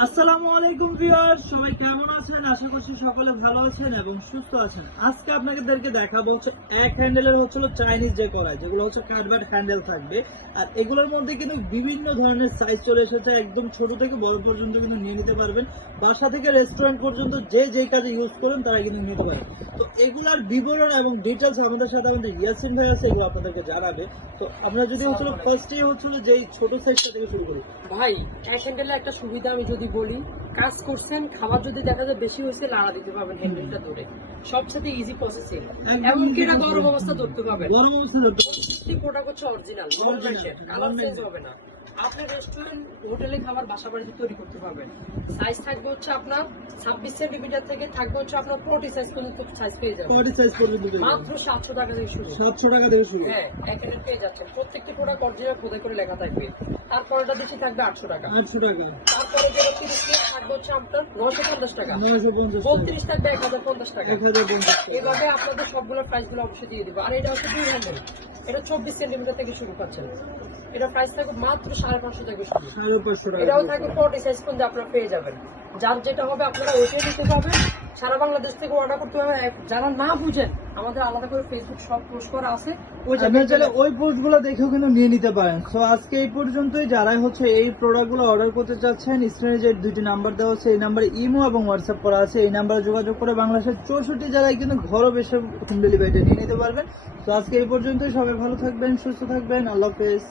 আসসালামু আলাইকুম ভিউয়ার্স, সবাই কেমন আছেন? আশা করছি সকলে ভালো আছেন এবং সুস্থ আছেন। আজকে আপনাদেরকে দেখাবো হচ্ছে এক হ্যান্ডেলের হচ্ছিল চাইনিজ যে কড়াই, যেগুলো হচ্ছে কাঠবাট হ্যান্ডেল থাকবে। আর এগুলোর মধ্যে কিন্তু বিভিন্ন ধরনের সাইজ চলে এসেছে, একদম ছোট থেকে বড় পর্যন্ত কিন্তু নিয়ে নিতে পারবেন। বাসা থেকে রেস্টুরেন্ট পর্যন্ত যে যে কাজে ইউজ করেন তারা কিন্তু নিতে পারেন। তো এগুলার বিবরণ এবং ডিটেলস আমাদের সাথে আমাদের ইয়াসিন ভাই আছে, এগুলো আপনাদেরকে জানাবে। তো আমরা যদি হচ্ছিল ফার্স্টেই হচ্ছিল যে এই ছোট সাইজটা থেকে শুরু করি। ভাই, এক হ্যান্ডেলে একটা সুবিধা আমি যদি বলি, কাজ করছেন, খাবার যদি দেখা যায় বেশি হয়েছে, লাড়া দিতে পারবেন হ্যান্ডেলটা ধরে। সবসাথে ইজি প্রসেসিং, এমনকি এটা গরম অবস্থা ধরতে পারবেন। গরম অবস্থা ধরতে প্রত্যেকটি প্রোডাক্ট হচ্ছে original, non branded, colour change হবে না। আপনি রেস্টুরেন্ট হোটেলে খাবার বাসা বাড়িতে তৈরি করতে পারবেন। সাইজ থাকবে হচ্ছে আপনার 26 সেন্টিমিটার থেকে থাকবে হচ্ছে আপনার 40 সাইজ পর্যন্ত সাইজ পেয়ে যাবেন। 40 সাইজ পর্যন্ত মাত্র 700 টাকা থেকে শুরু। 700 টাকা থেকে শুরু। হ্যাঁ, এখানে পেয়ে যাচ্ছেন। প্রত্যেকটি প্রোডাক্ট অরিজিনাল খোদাই করে লেখা থাকবে। তারপরেটা দেখি থাকবে 800 টাকা। 800 টাকা। তারপরে যে 30 পিস থাকবে হচ্ছে আপনার 950 টাকা। 950 টাকা। 32 থাকবে 1050 টাকা। 1050 টাকা। এভাবে আপনাদের সবগুলো প্রাইসগুলো অবশ্যই দিয়ে দিব। আর এটা হচ্ছে 2 হ্যান্ডেল, এটা 24 সেন্টিমিটার থেকে শুরু পাচ্ছেন। এটা প্রাইস থাকবে মাত্র 550 থেকে শুরু। 550 টাকা। এটাও থাকবে 40 সাইজ পর্যন্ত আপনারা পেয়ে যাবেন। যার যেটা হবে আপনারা ওইটাই নিতে পারবেন। সারা বাংলাদেশ থেকে অর্ডার করতে হবে। যারা না বুঝেন, আমাদের আলাদা করে ফেসবুক সব পোস্ট করা আছে, ওই আপনারা চাইলে জায়গায় ওই পোস্টগুলো দেখেও কিন্তু নিয়ে নিতে পারেন। সো আজকে এই পর্যন্তই। যারা হচ্ছে এই প্রোডাক্টগুলো অর্ডার করতে চাচ্ছেন, স্ক্রিনে যে দুইটি নাম্বার দেওয়া হচ্ছে, এই নাম্বারে ইমো এবং হোয়াটসঅ্যাপ করা আছে, এই নাম্বারে যোগাযোগ করে বাংলাদেশের 64 জেলায় কিন্তু ঘরে বসে হোম ডেলিভারিটা নিয়ে নিতে পারবেন। তো আজকে এই পর্যন্তই। সবাই ভালো থাকবেন, সুস্থ থাকবেন। আল্লাহ হাফেজ।